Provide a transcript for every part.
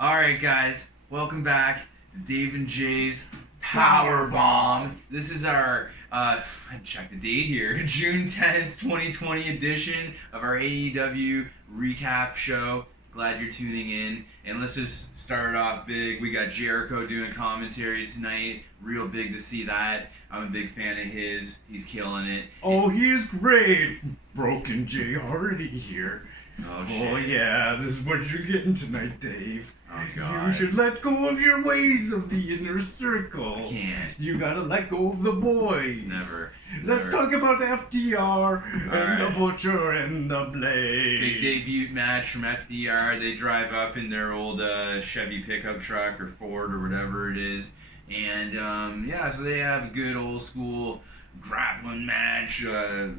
Alright guys, welcome back to Dave and Jay's Power Bomb. This is our, I check the date here, June 10th, 2020 edition of our AEW recap show. Glad you're tuning in. And let's just start off big. We got Jericho doing commentary tonight. Real big to see that. I'm a big fan of his. He's killing it. Oh, he is great. Broken Jay already here. Oh, shit. Oh, yeah, this is what you're getting tonight, Dave. Oh, God. You should let go of your ways of the inner circle. I can't. You gotta let go of the boys. Never. Let's talk about FDR and right. the Butcher and the Blade. Big debut match from FDR. They drive up in their old Chevy pickup truck or Ford or whatever it is. And, so they have a good old school grappling match,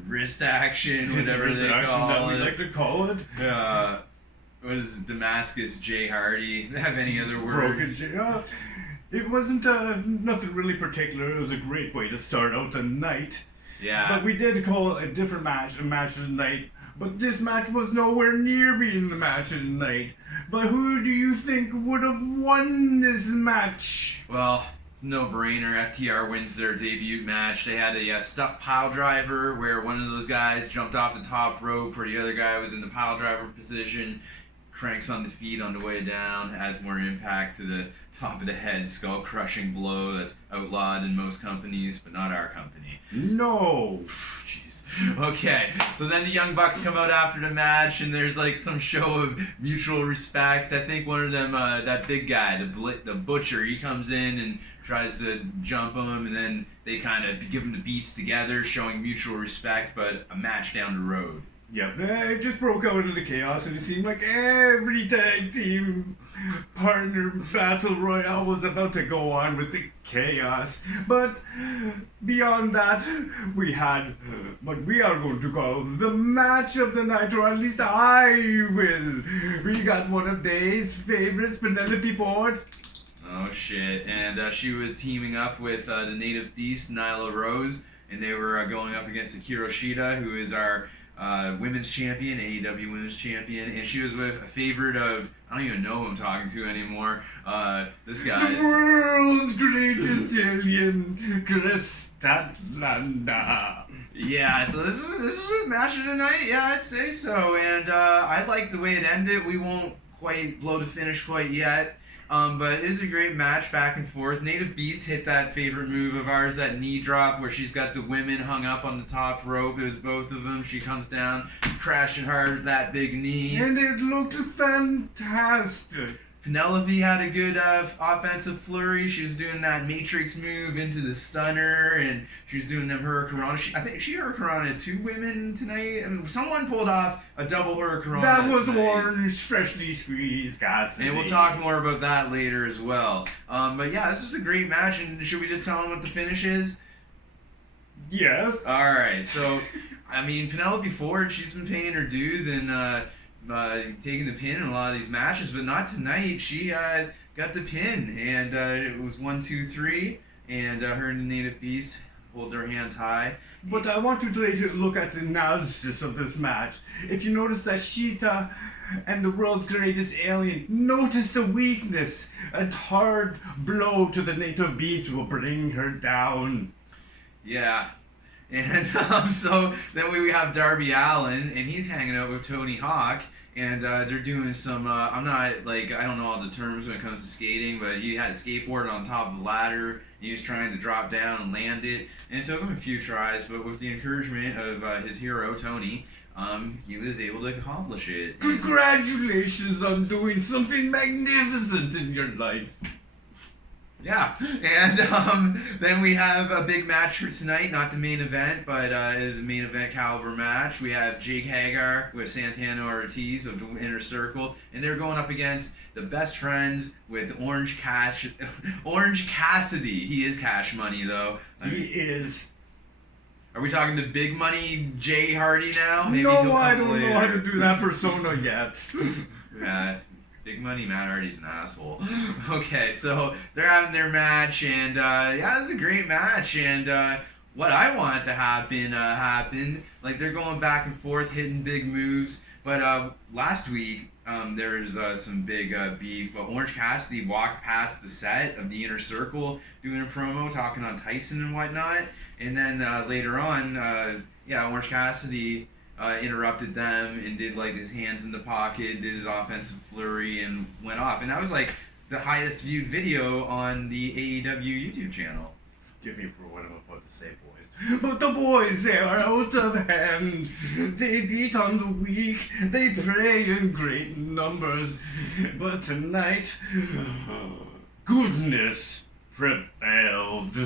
wrist action, whatever Wrist they action call that we it. like to call it. What is it, Damascus J. Hardy? Have any other Broken words? Jay. It wasn't nothing really particular. It was a great way to start out the night. Yeah. But we did call it a different match, a match of the night. But this match was nowhere near being the match of the night. But who do you think would have won this match? Well, it's a no-brainer. FTR wins their debut match. They had a stuffed pile driver where one of those guys jumped off the top rope where the other guy was in the pile driver position. Cranks on the feet on the way down, adds more impact to the top of the head, skull-crushing blow that's outlawed in most companies, but not our company. No. Jeez. Okay, so then the Young Bucks come out after the match, and there's like some show of mutual respect. I think one of them, that big guy, the Butcher, he comes in and tries to jump him, and then they kind of give him the beats together, showing mutual respect, but a match down the road. Yeah, it just broke out into chaos, and it seemed like every tag team partner battle royale was about to go on with the chaos. But beyond that, we had what we are going to call the match of the night, or at least I will. We got one of Dave's favorites, Penelope Ford. Oh shit, and she was teaming up with the native beast, Nyla Rose, and they were going up against Hikaru Shida, who is our women's champion, AEW women's champion, and she was with a favorite of, I don't even know who I'm talking to anymore, this guy. The world's greatest alien, Kris Statlander. Yeah, so this is a match of the night, yeah, I'd say so, and I like the way it ended. We won't quite blow the finish quite yet. But it was a great match back and forth. Native Beast hit that favorite move of ours, that knee drop where she's got the women hung up on the top rope. It was both of them. She comes down, crashing hard with that big knee. And it looked fantastic. Penelope had a good offensive flurry. She was doing that Matrix move into the stunner, and she was doing them Hurricanrana. I think she Hurricanrana 2 women tonight. I mean, someone pulled off a double Hurricanrana. That was tonight. orange, freshly squeezed, Cassidy. And we'll talk more about that later as well. But yeah, this was a great match, and should we just tell them what the finish is? Yes. Alright, so, I mean, Penelope Ford, she's been paying her dues and taking the pin in a lot of these matches, but not tonight. She got the pin, and it was 1, 2, 3, and her and the Native Beast hold their hands high. But I want you to take a look at the analysis of this match. If you notice that Shida and the world's greatest alien noticed a weakness, a hard blow to the Native Beast will bring her down. Yeah. And so then we have Darby Allin, and he's hanging out with Tony Hawk, and they're doing some, I'm not, like, I don't know all the terms when it comes to skating, but he had a skateboard on top of a ladder, and he was trying to drop down and land it, and it took him a few tries, but with the encouragement of his hero, Tony, he was able to accomplish it. Congratulations on doing something magnificent in your life. Yeah, and then we have a big match for tonight, not the main event, but it is a main event caliber match. We have Jake Hager with Santana Ortiz of the Inner Circle, and they're going up against the best friends with Orange Cassidy. He is Cash Money, though. He is. Are we talking to Big Money Jay Hardy now? Maybe no, I don't know how to do that persona yet. Yeah. Big Money Matt Hardy's an asshole. Okay, so they're having their match, and yeah, it was a great match, and what I wanted to happen happened. Like, they're going back and forth, hitting big moves. But last week, there was some big beef. Orange Cassidy walked past the set of the Inner Circle doing a promo, talking on Tyson and whatnot. And then later on, Orange Cassidy interrupted them and did like his hands in the pocket, did his offensive flurry, and went off. And that was like the highest viewed video on the AEW YouTube channel. Forgive me for what I'm about to say, boys. But the boys, they are out of hand. They beat on the weak. They prey in great numbers. But tonight, goodness prevailed.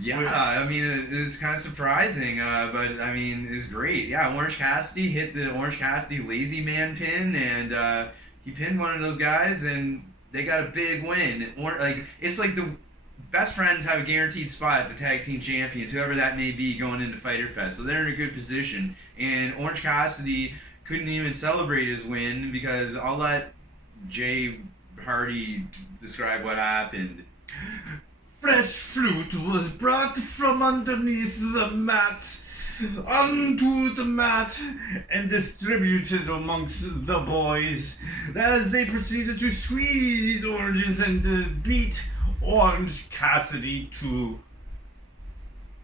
Yeah, I mean, it was kind of surprising, but I mean, it was great. Yeah, Orange Cassidy hit the Orange Cassidy lazy man pin, and he pinned one of those guys, and they got a big win. It's like the best friends have a guaranteed spot at the tag team champions, whoever that may be, going into Fyter Fest. So they're in a good position. And Orange Cassidy couldn't even celebrate his win because I'll let Jay Hardy describe what happened. Fresh fruit was brought from underneath the mat onto the mat and distributed amongst the boys as they proceeded to squeeze these oranges and beat Orange Cassidy to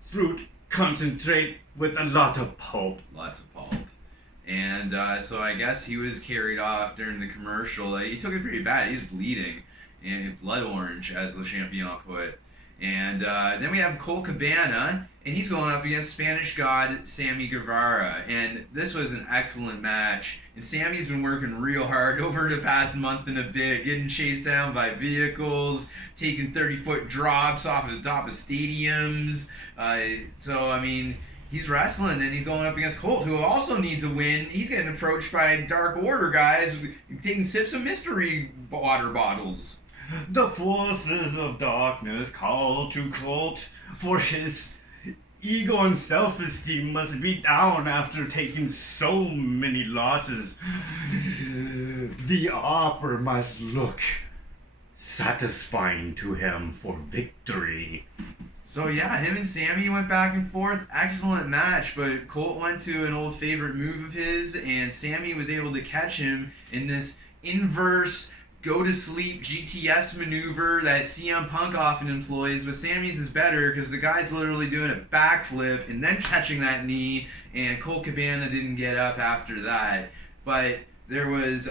fruit concentrate with a lot of pulp. Lots of pulp. And so I guess he was carried off during the commercial. He took it pretty bad. He's bleeding. And blood orange, as Le Champion put. And then we have Colt Cabana, and he's going up against Spanish God Sammy Guevara. And this was an excellent match. And Sammy's been working real hard over the past month and a bit, getting chased down by vehicles, taking 30-foot drops off of the top of stadiums. So, I mean, he's wrestling, and he's going up against Colt, who also needs a win. He's getting approached by Dark Order guys, taking sips of mystery water bottles. The forces of darkness call to Colt, for his ego and self-esteem must be down after taking so many losses. The offer must look satisfying to him for victory. So yeah, him and Sammy went back and forth. Excellent match, but Colt went to an old favorite move of his, and Sammy was able to catch him in this inverse go-to-sleep GTS maneuver that CM Punk often employs, but Sammy's is better because the guy's literally doing a backflip and then catching that knee, and Colt Cabana didn't get up after that. But there was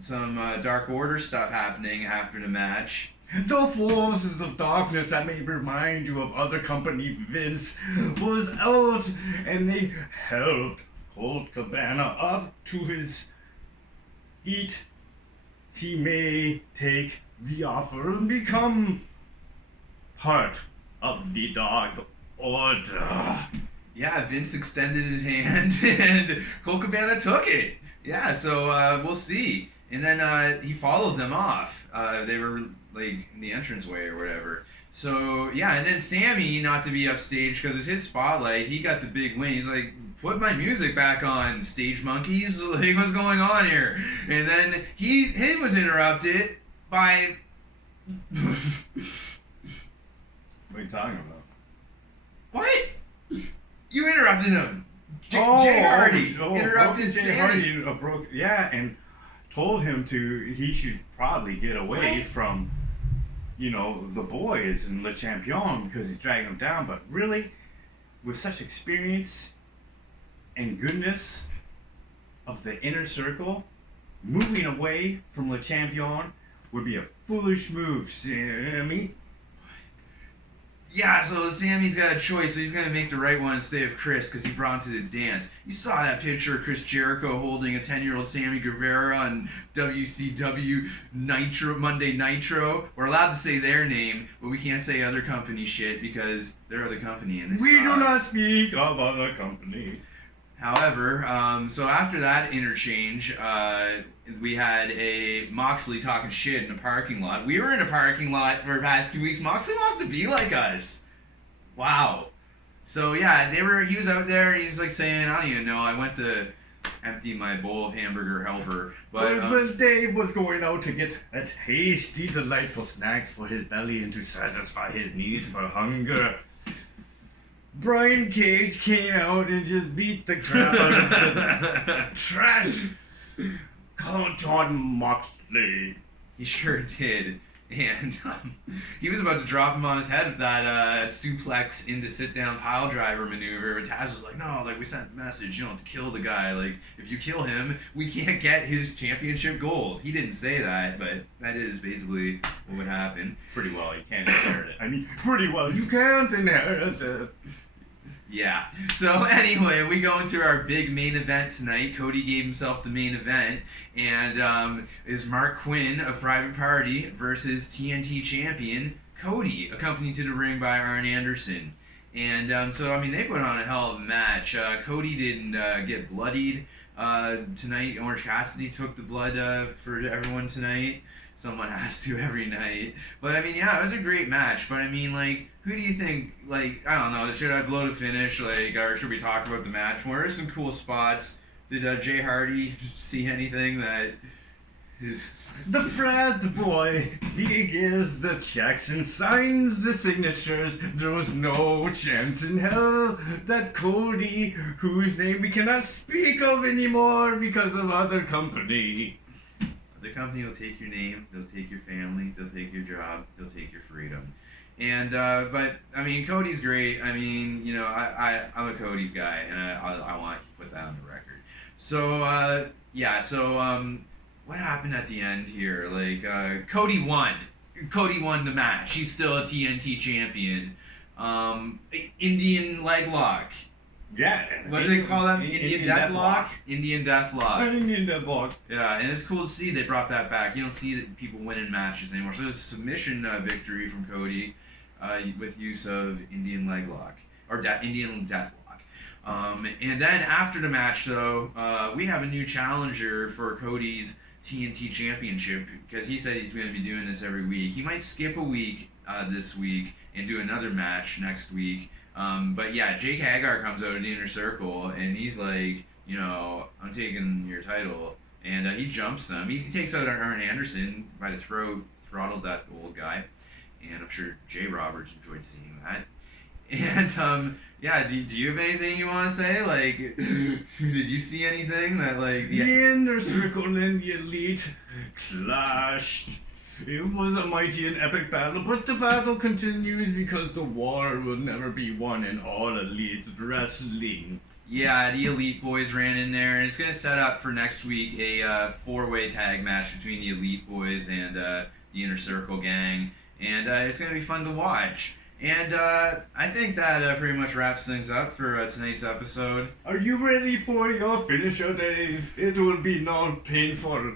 some Dark Order stuff happening after the match. The forces of darkness that may remind you of other company Vince was out, and they helped Colt Cabana up to his feet. He may take the offer and become part of the Dark Order. Yeah, Vince extended his hand and Colt Cabana took it. Yeah, so we'll see. And then he followed them off. They were like in the entranceway or whatever. So yeah, and then Sammy, not to be upstage because it's his spotlight, he got the big win. He's like, put my music back on, stage monkeys. Like, what's going on here? And then he was interrupted by. What are you talking about? What? You interrupted him. Jay Hardy interrupted Jay Hardy. And told him he should probably get away from, the boys and Le Champion because he's dragging them down. But really, with such experience and goodness of the Inner Circle, moving away from Le Champion would be a foolish move, Sammy. Yeah, so Sammy's got a choice, so he's going to make the right one and stay with Kris because he brought him to the dance. You saw that picture of Chris Jericho holding a 10-year-old Sammy Guevara on WCW Monday Nitro. We're allowed to say their name, but we can't say other company shit because they're other company. And we do not speak of other company. However, so after that interchange, we had a Moxley talking shit in a parking lot. We were in a parking lot for the past 2 weeks. Moxley wants to be like us. Wow. So yeah, he was out there and he's like saying, I don't even know, I went to empty my bowl of hamburger helper. But Dave was going out to get a tasty, delightful snacks for his belly and to satisfy his needs for hunger. Brian Cage came out and just beat the crap out of the trash called John Moxley. He sure did. And he was about to drop him on his head with that suplex into sit-down pile driver maneuver. But Tazz was like, no, like, we sent the message. You don't have to kill the guy. Like, if you kill him, we can't get his championship gold. He didn't say that, but that is basically what would happen. Pretty well, you can't inherit it. I mean, pretty well, you can't inherit it. Yeah. So anyway, we go into our big main event tonight. Cody gave himself the main event, and is Marc Quen of Private Party versus TNT champion Cody, accompanied to the ring by Arn Anderson. And so I mean, they put on a hell of a match. Cody didn't get bloodied tonight. Orange Cassidy took the blood for everyone tonight. Someone has to every night. But I mean, yeah, it was a great match. But I mean, like, who do you think, like, I don't know, should I blow to finish, like, or should we talk about the match more? There's some cool spots. Did Jay Hardy see anything that is... The frat boy begins the checks and signs the signatures. There was no chance in hell that Cody, whose name we cannot speak of anymore because of other company. The company will take your name, they'll take your family, they'll take your job, they'll take your freedom. And, but, I mean, Cody's great. I mean, you know, I'm a Cody guy, and I want to put that on the record. So, yeah, so, what happened at the end here? Like, Cody won. Cody won the match. He's still a TNT champion. Indian leg lock. Yeah. What do they call that? Indian Death Lock? Indian Death Lock. Indian Death Lock. Yeah, and it's cool to see they brought that back. You don't see people winning matches anymore. So it's a submission victory from Cody with use of Indian Leg Lock. Or Indian Death Lock. And then after the match, though, we have a new challenger for Cody's TNT Championship, because he said he's going to be doing this every week. He might skip a week this week and do another match next week. But yeah, Jake Hager comes out of the Inner Circle, and he's like, you know, I'm taking your title. And he jumps him. He takes out Arn Anderson by the throat, throttled that old guy. And I'm sure Jay Roberts enjoyed seeing that. And, yeah, do you have anything you want to say? Like, did you see anything that, like... The Inner Circle and the Elite clashed. It was a mighty and epic battle, but the battle continues because the war will never be won in All Elite Wrestling. Yeah, the Elite Boys ran in there, and it's going to set up for next week a four-way tag match between the Elite Boys and the Inner Circle gang, and it's going to be fun to watch. And I think that pretty much wraps things up for tonight's episode. Are you ready for your finisher, Dave? It will be no painful